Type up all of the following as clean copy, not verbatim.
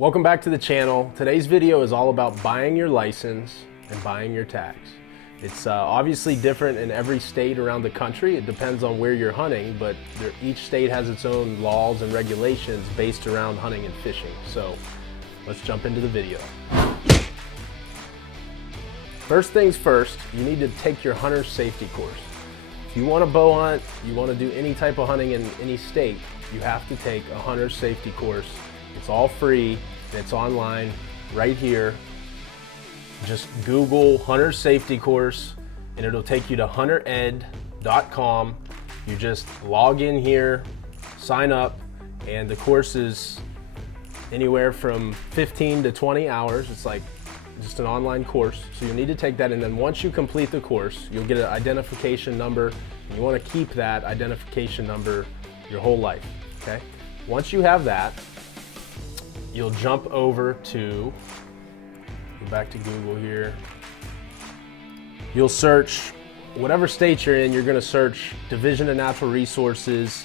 Welcome back to the channel. Today's video is all about buying your license and buying your tags. It's obviously different in every state around the country. It depends on where you're hunting, but each state has its own laws and regulations based around hunting and fishing. So let's jump into the video. First things first, you need to take your hunter's safety course. If you want to bow hunt, you want to do any type of hunting in any state, you have to take a hunter's safety course. It's all free, and it's online right here. Just Google hunter safety course and it'll take you to huntered.com. You just log in here, sign up, and the course is anywhere from 15 to 20 hours. It's like just an online course. So you need to take that, and then once you complete the course, you'll get an identification number, and you want to keep that identification number your whole life, okay? Once you have that, you'll jump over to, go back to Google here. You'll search whatever state you're in. You're going to search Division of Natural Resources,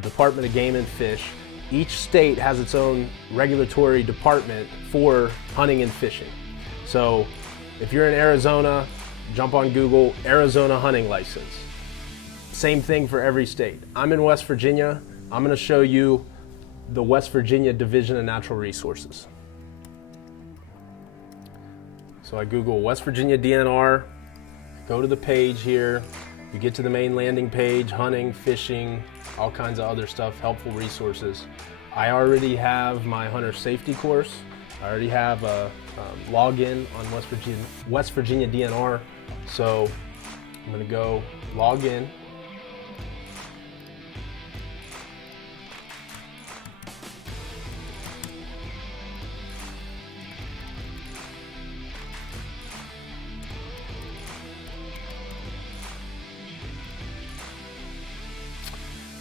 Department of Game and Fish. Each state has its own regulatory department for hunting and fishing. So if you're in Arizona, jump on Google, Arizona hunting license. Same thing for every state. I'm in West Virginia. I'm going to show you the West Virginia Division of Natural Resources. So I Google West Virginia DNR, go to the page here, you get to the main landing page, hunting, fishing, all kinds of other stuff, helpful resources. I already have my hunter safety course. I already have a login on West Virginia DNR. So I'm gonna go log in.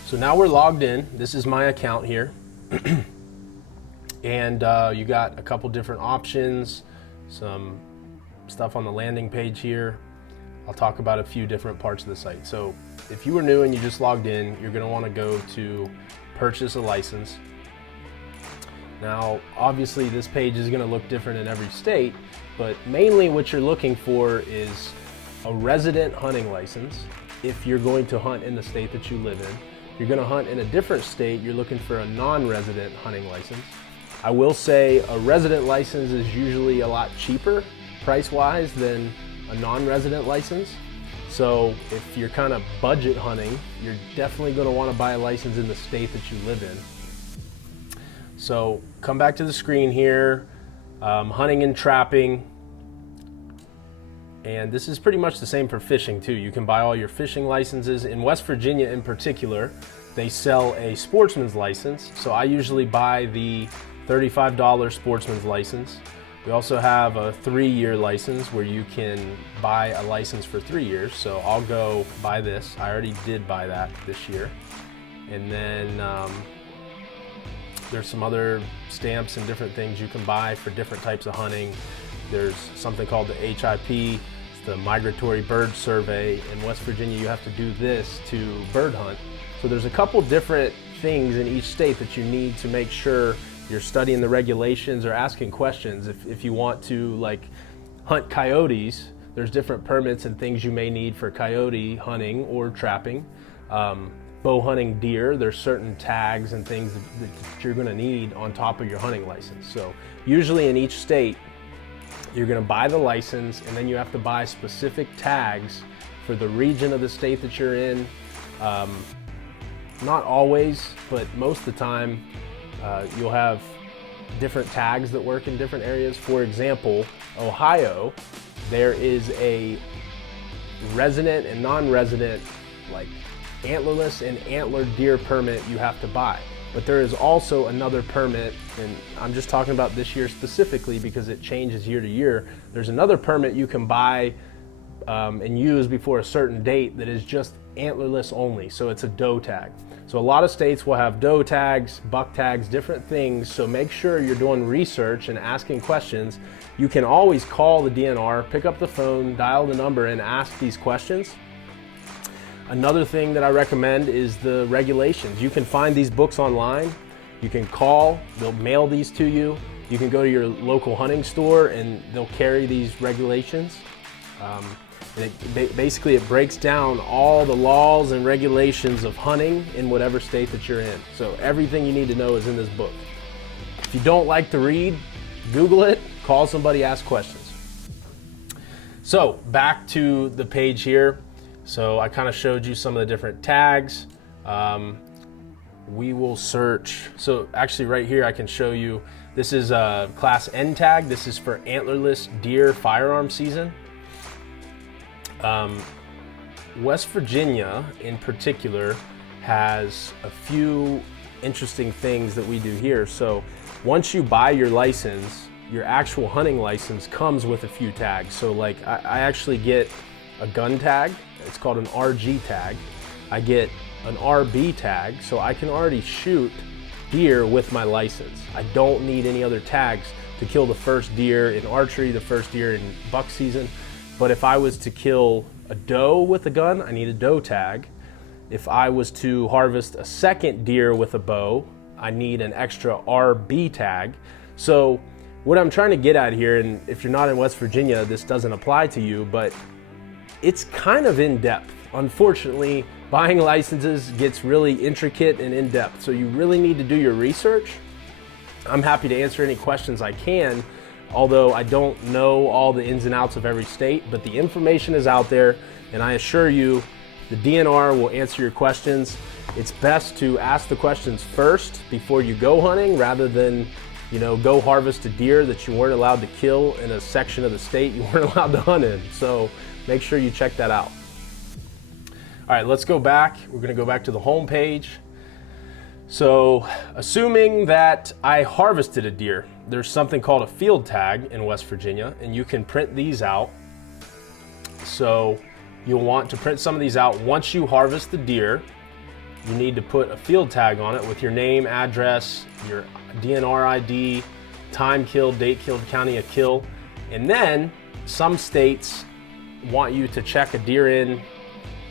So now we're logged in. This is my account here. And you got a couple different options, some stuff on the landing page here. I'll talk about a few different parts of the site. So if you were new and you just logged in, you're gonna wanna go to purchase a license. Now, obviously this page is gonna look different in every state, but mainly what you're looking for is a resident hunting license if you're going to hunt in the state that you live in. You're going to hunt in a different state, you're looking for a non-resident hunting license. I will say a resident license is usually a lot cheaper price-wise than a non-resident license. So if you're kind of budget hunting, you're definitely going to want to buy a license in the state that you live in. So come back to the screen here, hunting and trapping. And this is pretty much the same for fishing too. You can buy all your fishing licenses. In West Virginia in particular, they sell a sportsman's license. So I usually buy the $35 sportsman's license. We also have a 3-year license where you can buy a license for 3 years. So I'll go buy this. I already did buy that this year. And then there's some other stamps and different things you can buy for different types of hunting. There's something called the HIP, it's the Migratory Bird Survey. In West Virginia, you have to do this to bird hunt. So there's a couple different things in each state that you need to make sure you're studying the regulations or asking questions. If you want to like hunt coyotes, there's different permits and things you may need for coyote hunting or trapping. Bow hunting deer, there's certain tags and things that you're gonna need on top of your hunting license. So usually in each state, you're going to buy the license, and then you have to buy specific tags for the region of the state that you're in. Not always, but most of the time you'll have different tags that work in different areas. For example, Ohio, there is a resident and non-resident, like antlerless and antlered deer permit you have to buy. But there is also another permit, and I'm just talking about this year specifically because it changes year to year. There's another permit you can buy and use before a certain date that is just antlerless only, so it's a doe tag. So a lot of states will have doe tags, buck tags, different things, so make sure you're doing research and asking questions. You can always call the DNR, pick up the phone, dial the number, and ask these questions. Another thing that I recommend is the regulations. You can find these books online. You can call, they'll mail these to you. You can go to your local hunting store and they'll carry these regulations. And basically it breaks down all the laws and regulations of hunting in whatever state that you're in. So everything you need to know is in this book. If you don't like to read, Google it, call somebody, ask questions. So back to the page here. So I kind of showed you some of the different tags. We will search. So actually right here I can show you, this is a class N tag. This is for antlerless deer firearm season. West Virginia in particular has a few interesting things that we do here. So once you buy your license, your actual hunting license comes with a few tags. So like I actually get a gun tag. It's called an RG tag. I get an RB tag, so I can already shoot deer with my license. I don't need any other tags to kill the first deer in archery, the first deer in buck season. But if I was to kill a doe with a gun, I need a doe tag. If I was to harvest a second deer with a bow, I need an extra RB tag. So what I'm trying to get at here, and if you're not in West Virginia, this doesn't apply to you, but it's kind of in depth. Unfortunately, buying licenses gets really intricate and in depth. So you really need to do your research. I'm happy to answer any questions I can, although I don't know all the ins and outs of every state, but the information is out there, and I assure you the DNR will answer your questions. It's best to ask the questions first before you go hunting, rather than go harvest a deer that you weren't allowed to kill in a section of the state you weren't allowed to hunt in. So make sure you check that out. All right, let's go back. We're gonna go back to the home page. So assuming that I harvested a deer, there's something called a field tag in West Virginia, and you can print these out. So you'll want to print some of these out. Once you harvest the deer, you need to put a field tag on it with your name, address, your DNR ID, time killed, date killed, county of kill. And then some states want you to check a deer in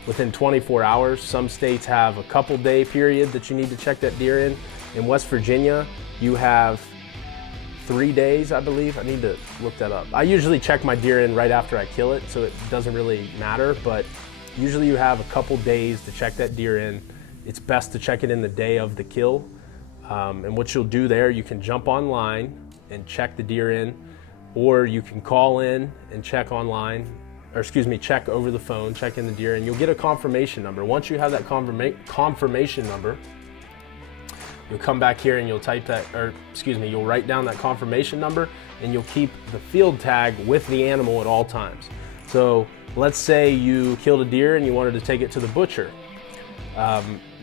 within 24 hours. Some states have a couple day period that you need to check that deer in. In West Virginia, you have 3 days, I believe. I need to look that up. I usually check my deer in right after I kill it, so it doesn't really matter, but usually you have a couple days to check that deer in. It's best to check it in the day of the kill. And what you'll do there, you can jump online and check the deer in, or you can call in and check online, or check over the phone, check in the deer, and you'll get a confirmation number. Once you have that confirmation number, you'll come back here and you'll you'll write down that confirmation number, and you'll keep the field tag with the animal at all times. So let's say you killed a deer and you wanted to take it to the butcher.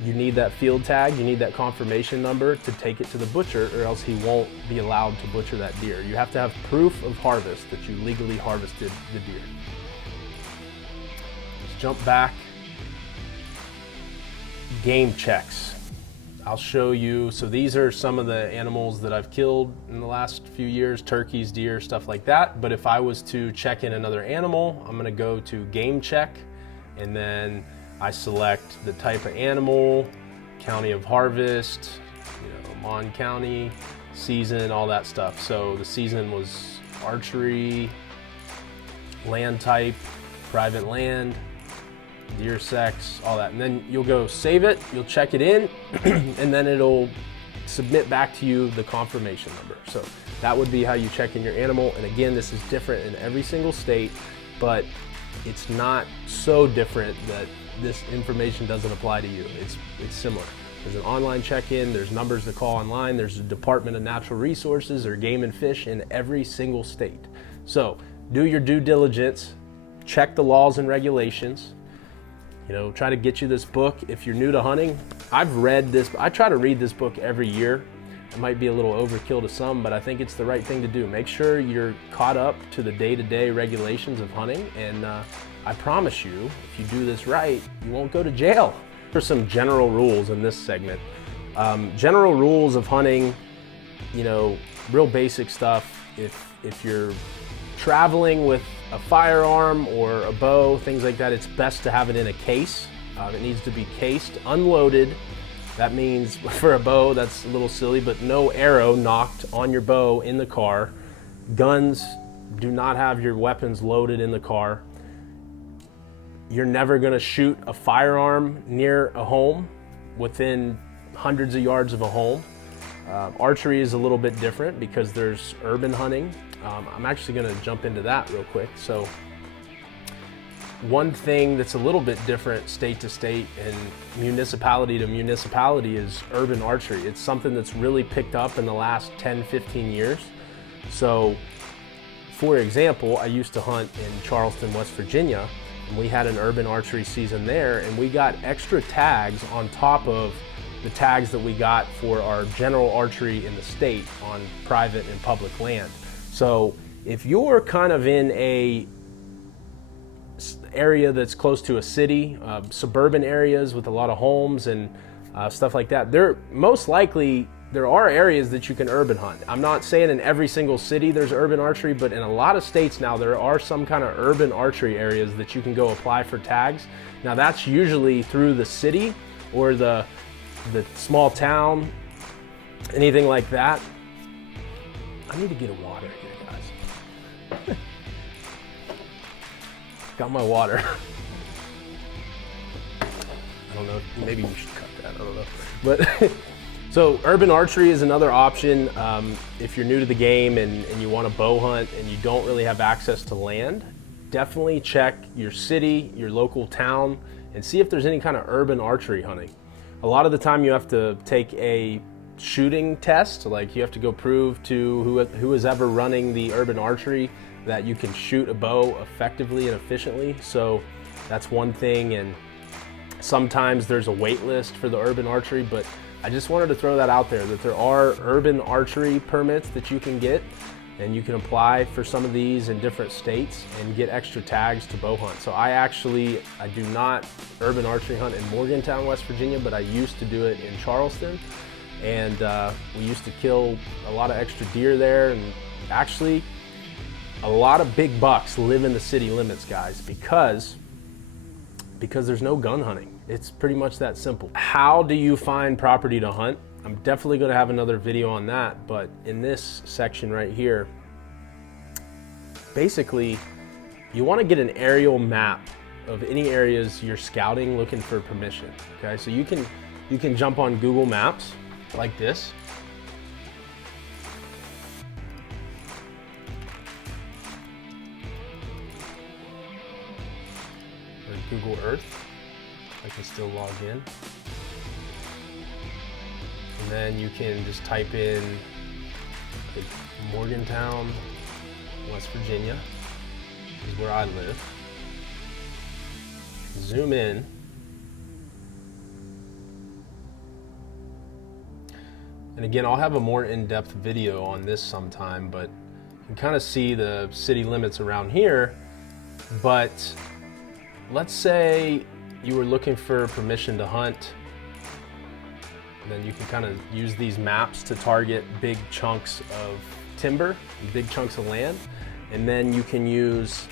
You need that field tag, you need that confirmation number to take it to the butcher, or else he won't be allowed to butcher that deer. You have to have proof of harvest that you legally harvested the deer. Let's jump back. Game checks. I'll show you. So these are some of the animals that I've killed in the last few years, turkeys, deer, stuff like that. But if I was to check in another animal, I'm gonna go to game check, and then I select the type of animal, county of harvest, Mon County, season, all that stuff. So the season was archery, land type, private land, deer sex, all that. And then you'll go save it, you'll check it in, and then it'll submit back to you the confirmation number. So that would be how you check in your animal. And again, this is different in every single state, but it's not so different that this information doesn't apply to you. It's similar. There's an online check-in, there's numbers to call online, there's a Department of Natural Resources or Game and Fish in every single state. So do your due diligence, check the laws and regulations, try to get you this book. If you're new to hunting, I've read this, I try to read this book every year. It might be a little overkill to some, but I think it's the right thing to do. Make sure you're caught up to the day-to-day regulations of hunting, and I promise you, if you do this right, you won't go to jail. For some general rules in this segment. General rules of hunting, real basic stuff. If you're traveling with a firearm or a bow, things like that, it's best to have it in a case. It needs to be cased, unloaded, That means for a bow, that's a little silly, but no arrow knocked on your bow in the car. Guns, do not have your weapons loaded in the car. You're never gonna shoot a firearm near a home, within hundreds of yards of a home. Archery is a little bit different because there's urban hunting. I'm actually gonna jump into that real quick. So one thing that's a little bit different state to state and municipality to municipality is urban archery. It's something that's really picked up in the last 10, 15 years. So for example, I used to hunt in Charleston, West Virginia, and we had an urban archery season there, and we got extra tags on top of the tags that we got for our general archery in the state on private and public land. So if you're kind of in a area that's close to a city, suburban areas with a lot of homes and stuff like that, there are areas that you can urban hunt. I'm not saying in every single city there's urban archery, but in a lot of states now there are some kind of urban archery areas that you can go apply for tags. Now that's usually through the city or the small town, anything like that. I need to get a water here, guys. Got my water. I don't know, maybe we should cut that, I don't know. But so urban archery is another option. If you're new to the game and you want to bow hunt and you don't really have access to land, definitely check your city, your local town, and see if there's any kind of urban archery hunting. A lot of the time you have to take a shooting test, like you have to go prove to who is ever running the urban archery that you can shoot a bow effectively and efficiently. So that's one thing, and sometimes there's a wait list for the urban archery, but I just wanted to throw that out there, that there are urban archery permits that you can get, and you can apply for some of these in different states and get extra tags to bow hunt. So I do not urban archery hunt in Morgantown, West Virginia, but I used to do it in Charleston, and we used to kill a lot of extra deer there, and actually a lot of big bucks live in the city limits, guys, because there's no gun hunting. It's pretty much that simple. How do you find property to hunt? I'm definitely going to have another video on that, but in this section right here, basically you want to get an aerial map of any areas you're scouting looking for permission. Okay, so you can jump on Google Maps like this. Or Google Earth. I can still log in. And then you can just type in like Morgantown, West Virginia, is where I live. Zoom in. And again, I'll have a more in-depth video on this sometime, but you can kind of see the city limits around here. But let's say you were looking for permission to hunt, and then you can kind of use these maps to target big chunks of timber, big chunks of land, and then you can use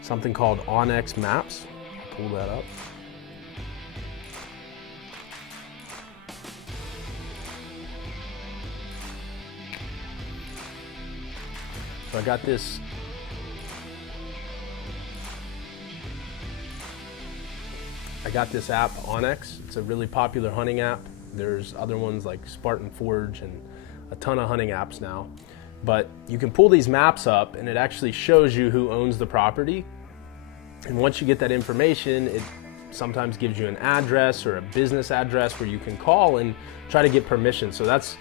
something called Onyx Maps. I'll pull that up. So I got this app, Onyx. It's a really popular hunting app. There's other ones like Spartan Forge and a ton of hunting apps now. But you can pull these maps up and it actually shows you who owns the property. And once you get that information, it sometimes gives you an address or a business address where you can call and try to get permission. So that's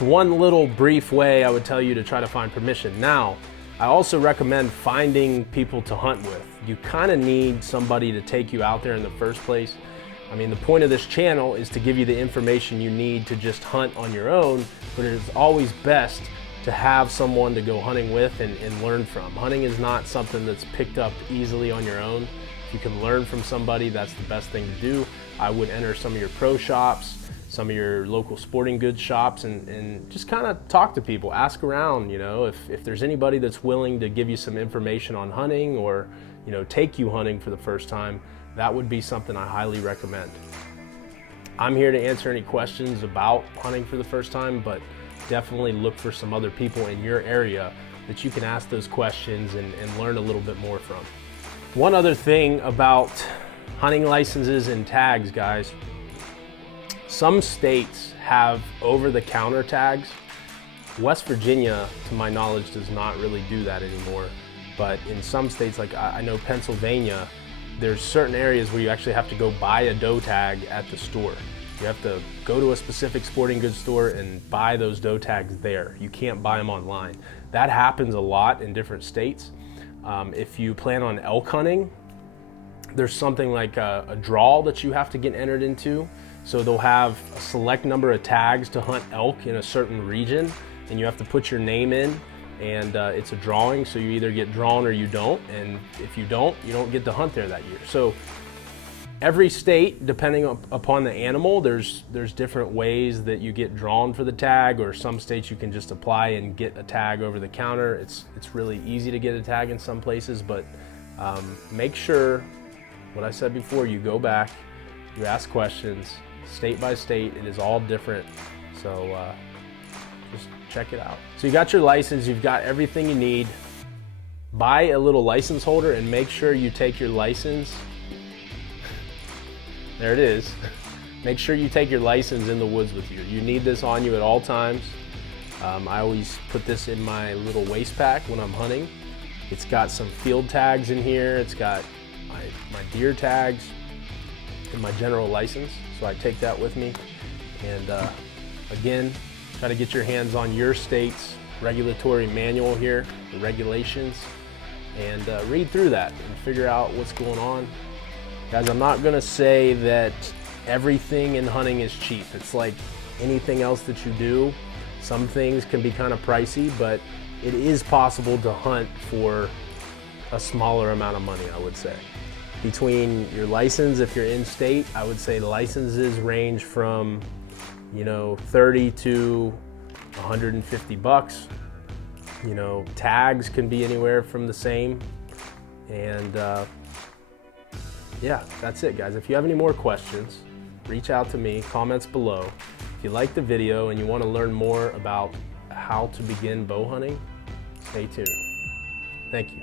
one little brief way I would tell you to try to find permission. Now, I also recommend finding people to hunt with. You kind of need somebody to take you out there in the first place. I mean, the point of this channel is to give you the information you need to just hunt on your own, but it is always best to have someone to go hunting with and learn from. Hunting is not something that's picked up easily on your own. If you can learn from somebody, that's the best thing to do. I would enter some of your pro shops, some of your local sporting goods shops, and just kind of talk to people, ask around, you know, if there's anybody that's willing to give you some information on hunting or, you know, take you hunting for the first time, that would be something I highly recommend. I'm here to answer any questions about hunting for the first time, but definitely look for some other people in your area that you can ask those questions and learn a little bit more from. One other thing about hunting licenses and tags, guys. Some states have over-the-counter tags. West Virginia, to my knowledge, does not really do that anymore. But in some states, like I know Pennsylvania, there's certain areas where you actually have to go buy a doe tag at the store. You have to go to a specific sporting goods store and buy those doe tags there. You can't buy them online. That happens a lot in different states. If you plan on elk hunting, there's something like a draw that you have to get entered into. So they'll have a select number of tags to hunt elk in a certain region, and you have to put your name in, and it's a drawing, so you either get drawn or you don't, and if you don't get to hunt there that year. So every state, depending upon the animal, there's different ways that you get drawn for the tag, or some states you can just apply and get a tag over the counter. It's really easy to get a tag in some places, but make sure, what I said before, you go back, you ask questions, state by state, it is all different. So just check it out. So you got your license, you've got everything you need. Buy a little license holder and make sure you take your license. There it is. Make sure you take your license in the woods with you. You need this on you at all times. I always put this in my little waist pack when I'm hunting. It's got some field tags in here. It's got my deer tags and my general license. So I take that with me. And again, try to get your hands on your state's regulatory manual here, the regulations, and read through that and figure out what's going on. Guys, I'm not gonna say that everything in hunting is cheap. It's like anything else that you do. Some things can be kind of pricey, but it is possible to hunt for a smaller amount of money, I would say. Between your license, if you're in state, I would say licenses range from, 30 to 150 bucks. Tags can be anywhere from the same. And yeah, that's it, guys. If you have any more questions, reach out to me, comments below. If you like the video and you want to learn more about how to begin bow hunting, stay tuned. Thank you.